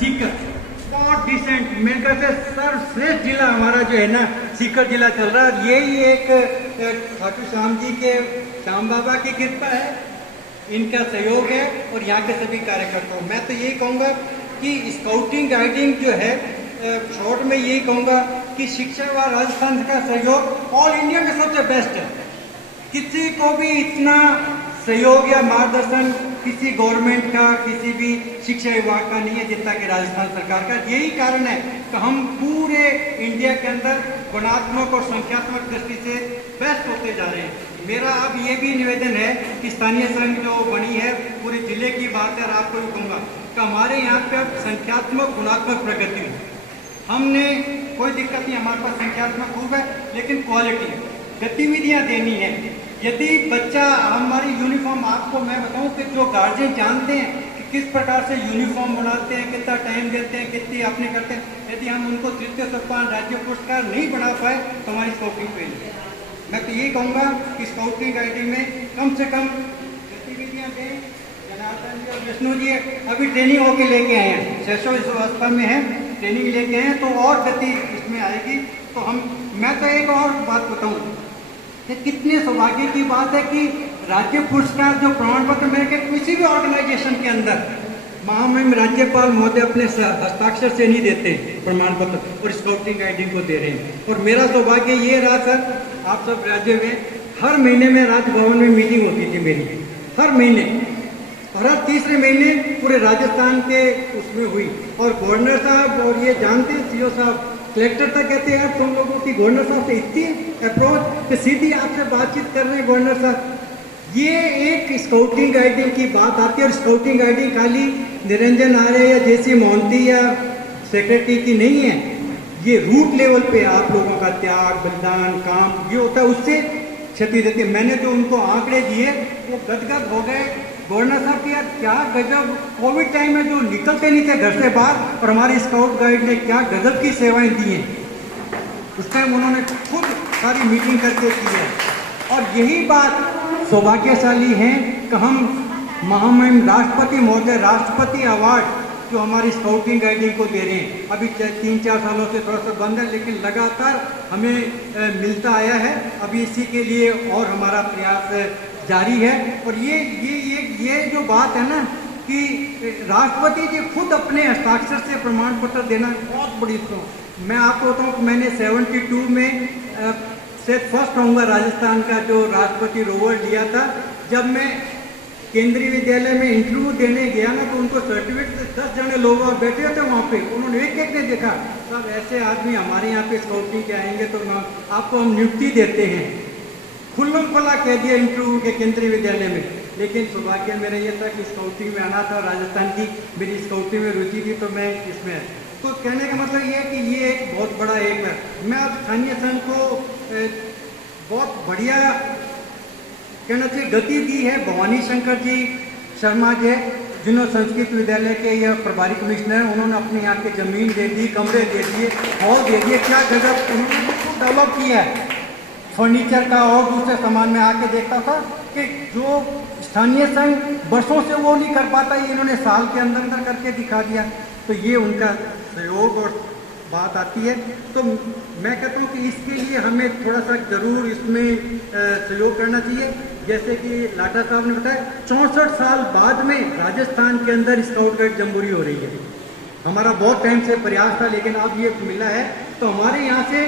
सीकर बहुत डिसेंट, मेरे ख्याल से सर्वश्रेष्ठ जिला हमारा जो है ना सीकर जिला चल रहा है। यही एक खाटू श्याम जी के, श्याम बाबा की कृपा है, इनका सहयोग है और यहाँ के सभी कार्यकर्ताओं। मैं तो यही कहूँगा कि स्काउटिंग गाइडिंग जो है, शॉर्ट में यही कहूँगा कि शिक्षा व राजस्थान का सहयोग ऑल इंडिया में सबसे बेस्ट है। किसी को भी इतना सहयोग या मार्गदर्शन किसी गवर्नमेंट का, किसी भी शिक्षा विभाग का नहीं है जितना कि राजस्थान सरकार का। यही कारण है कि हम पूरे इंडिया के अंदर गुणात्मक और संख्यात्मक दृष्टि से बेस्ट होते जा रहे हैं। मेरा अब ये भी निवेदन है कि स्थानीय संघ जो बनी है, पूरे जिले की बात है और आपको भी कहूँगा कि हमारे यहाँ पे अब संख्यात्मक गुणात्मक प्रगति हो। हमने कोई दिक्कत नहीं, हमारे पास संख्यात्मक खूब है, लेकिन क्वालिटी गतिविधियाँ देनी है। यदि बच्चा हमारी यूनिफॉर्म, आपको मैं बताऊं कि जो गार्जियन जानते हैं कि किस प्रकार से यूनिफॉर्म बनाते हैं, कितना टाइम देते हैं, कितनी अपने करते हैं, यदि हम उनको तृतीय सोपान राज्य पुरस्कार नहीं बना पाए तो हमारी स्काउटिंग फेल है। मैं तो यही कहूँगा कि स्काउटिंग गाइडिंग में कम से कम गतिविधियाँ दें। जनार्दन जी और विष्णु जी अभी ट्रेनिंग होके लेके आए हैं, 600 इस अवस्था में है, ट्रेनिंग लेके आए हैं, तो और गति इसमें आएगी। तो मैं तो एक और बात बताऊँ कि कितने सौभाग्य की बात है कि राज्य पुरस्कार जो प्रमाण पत्र मेरे के किसी भी ऑर्गेनाइजेशन के अंदर महामहिम राज्यपाल महोदय अपने हस्ताक्षर से नहीं देते प्रमाण पत्र, और स्काउटिंग गाइडिंग को दे रहे हैं। और मेरा सौभाग्य ये रहा सर, आप सब राज्य में हर महीने में राजभवन में मीटिंग होती थी मेरी, हर महीने, और हर तीसरे महीने पूरे राजस्थान के उसमें हुई। और गवर्नर साहब, और ये जानते हैं सीओ साहब, कलेक्टर तक कहते हैं तुम लोगों की गवर्नर साहब से इतनी अप्रोच कि सीधी आपसे बातचीत कर रहे हैं गवर्नर साहब। ये एक स्काउटिंग गाइडिंग की बात आती है, और स्काउटिंग गाइडिंग खाली निरंजन आर्य या जैसी मोहंती या सेक्रेटरी की नहीं है, ये रूट लेवल पे आप लोगों का त्याग, बलिदान, काम ये होता है, उससे क्षति देती है। मैंने जो उनको आंकड़े दिए वो गदगद हो गए गवर्नर साहब की, यार क्या गजब, कोविड टाइम में जो निकलते नहीं थे घर से बाहर, और हमारी स्काउट गाइड ने क्या गजब की सेवाएं दी हैं। उस टाइम उन्होंने खुद सारी मीटिंग करके की है। और यही बात सौभाग्यशाली है कि हम महामहिम राष्ट्रपति महोदय राष्ट्रपति अवार्ड जो हमारी स्काउटिंग गाइडिंग को दे रहे हैं, अभी 3-4 सालों से थोड़ा सा बंद है, लेकिन लगातार हमें मिलता आया है। अभी इसी के लिए और हमारा प्रयास जारी है। और ये जो बात है ना कि राष्ट्रपति जी खुद अपने हस्ताक्षर से प्रमाण पत्र देना बहुत बड़ी बात। मैं आपको बताऊं कि मैंने 72 में से फर्स्ट रहूँगा राजस्थान का जो राष्ट्रपति रोवर्ड लिया था। जब मैं केंद्रीय विद्यालय में इंटरव्यू देने गया ना, तो उनको सर्टिफिकेट 10 जने लोग बैठे थे वहाँ पे, उन्होंने एक एक ने देखा, सब ऐसे आदमी हमारे यहाँ पे स्काउटिंग के आएंगे तो आपको हम नियुक्ति देते हैं। खुल्लम खुला कह दिया इंटरव्यू के केंद्रीय विद्यालय में। लेकिन सौभाग्य मेरा ये था कि स्काउटिंग में आना था, राजस्थान की मेरी स्काउटिंग में रुचि थी, तो मैं इसमें। तो कहने का मतलब ये है कि ये एक बहुत बड़ा एक है। मैं अब स्थानीय संघ को बहुत बढ़िया कहना चाहिए गति दी है। भवानी शंकर जी शर्मा जी जिन्होंने संस्कृत विद्यालय के या प्रभारी कमिश्नर, उन्होंने अपने यहाँ की जमीन दे दी, कमरे दे दिए, हॉल दे दिए, क्या गजब उन्होंने खुद डेवलप किया है फर्नीचर का और दूसरे सामान में। आके देखता था कि जो स्थानीय संघ वर्षों से वो नहीं कर पाता, ये इन्होंने साल के अंदर अंदर करके दिखा दिया। तो ये उनका सहयोग और बात आती है। तो मैं कहता हूँ कि इसके लिए हमें थोड़ा सा जरूर इसमें सहयोग करना चाहिए। जैसे कि लाटा साहब ने बताया, 64 साल बाद में राजस्थान के अंदर स्काउट गाइड जम्बूरी हो रही है। हमारा बहुत टाइम से प्रयास था, लेकिन अब ये मिला है। तो हमारे यहाँ से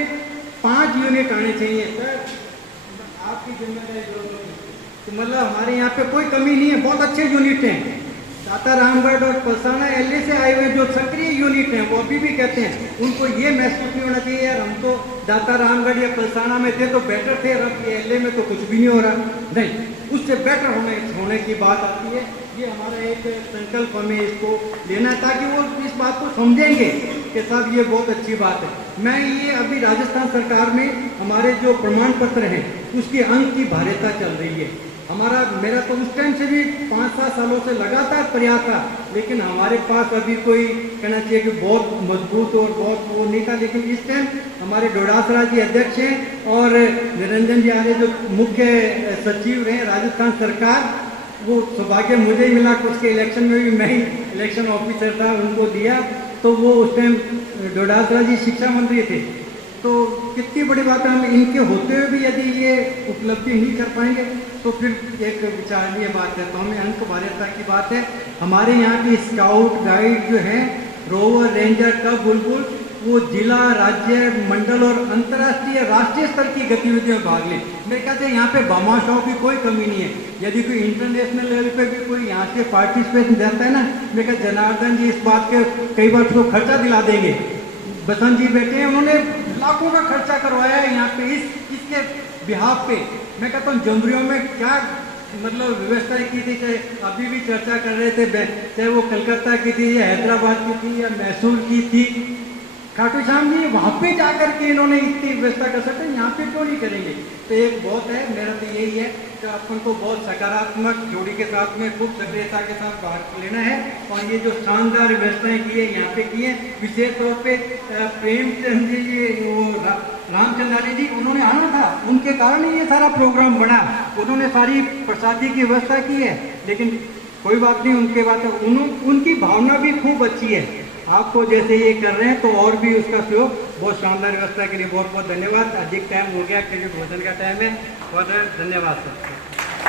5 यूनिट आने चाहिए सर, आपकी जिम्मेदारी जरूर है। तो मतलब हमारे यहाँ पे कोई कमी नहीं है, बहुत अच्छे यूनिट हैं। दाता रामगढ़ और पलसाना एलए से आए हुए जो सक्रिय यूनिट हैं, वो अभी भी कहते हैं, उनको ये महसूस नहीं होना चाहिए यार हम तो दाता रामगढ़ या पलसाना में थे तो बेटर थे, अब ये एलए में तो कुछ भी नहीं हो रहा। नहीं, उससे बेटर होने की बात आती है। ये हमारा एक संकल्प हमें इसको लेना है, ताकि वो इस बात को समझेंगे कि साहब ये बहुत अच्छी बात है। मैं ये अभी राजस्थान सरकार में हमारे जो प्रमाण पत्र हैं उसकी अंक की भारीता चल रही है। मेरा तो उस टाइम से भी 5-7 सालों से लगातार प्रयास था, लेकिन हमारे पास अभी कोई कहना चाहिए कि बहुत मजबूत और बहुत वो नहीं था। लेकिन इस टाइम हमारे डोडासरा जी अध्यक्ष हैं और निरंजन जी आर्य जो मुख्य सचिव रहे राजस्थान सरकार, वो सौभाग्य मुझे ही मिला, कुछ के इलेक्शन में भी मैं ही इलेक्शन ऑफिसर था, उनको दिया। तो वो उस टाइम डोडासरा जी शिक्षा मंत्री थे। तो कितनी बड़ी बात है, हम इनके होते हुए भी यदि ये उपलब्धि नहीं कर पाएंगे तो फिर एक विचारणीय बात है। तो हमें अंक भार्यता की बात है। हमारे यहाँ की स्काउट गाइड जो है, रोवर, रेंजर, कब, बुलबुल, वो जिला, राज्य, मंडल और अंतर्राष्ट्रीय, राष्ट्रीय स्तर की गतिविधियों में भाग ले। मेरे ख्याल से यहाँ पे भामाशाहों की कोई कमी नहीं है। यदि कोई इंटरनेशनल लेवल पे भी कोई यहाँ से पार्टिसिपेशन देता है ना, मेरे ख्याल जनार्दन जी इस बात के कई बार उसको खर्चा दिला देंगे। बसंत जी बैठे हैं, उन्होंने लाखों का खर्चा करवाया है यहाँ पे इसके बिहाफ पे। मैं कहता हूँ जमरियों में क्या मतलब व्यवस्था की थी, चाहे अभी भी चर्चा कर रहे थे, चाहे वो कलकत्ता की थी या हैदराबाद की थी या मैसूर की थी, खाटू श्याम जी वहाँ पे जाकर के इन्होंने इतनी व्यवस्था कर सकते हैं, यहाँ पे क्यों नहीं करेंगे। तो एक बहुत है, मेरा तो यही है कि अपन को बहुत सकारात्मक जोड़ी के साथ में खूब सक्रियता के साथ बाहर लेना है। और ये जो शानदार व्यवस्थाएं की है यहाँ पे की है, विशेष तौर पे प्रेमचंद जी, वो रामचंद्रानी जी, उन्होंने आना था, उनके कारण ही ये सारा प्रोग्राम बना। उन्होंने सारी प्रसादी की व्यवस्था की है, लेकिन कोई बात नहीं, उनके बात उनकी भावना भी खूब अच्छी है। आपको जैसे ये कर रहे हैं तो और भी उसका सहयोग, बहुत शानदार व्यवस्था के लिए बहुत बहुत धन्यवाद। अधिक टाइम हो गया क्योंकि भोजन का टाइम है। बहुत धन्यवाद सर।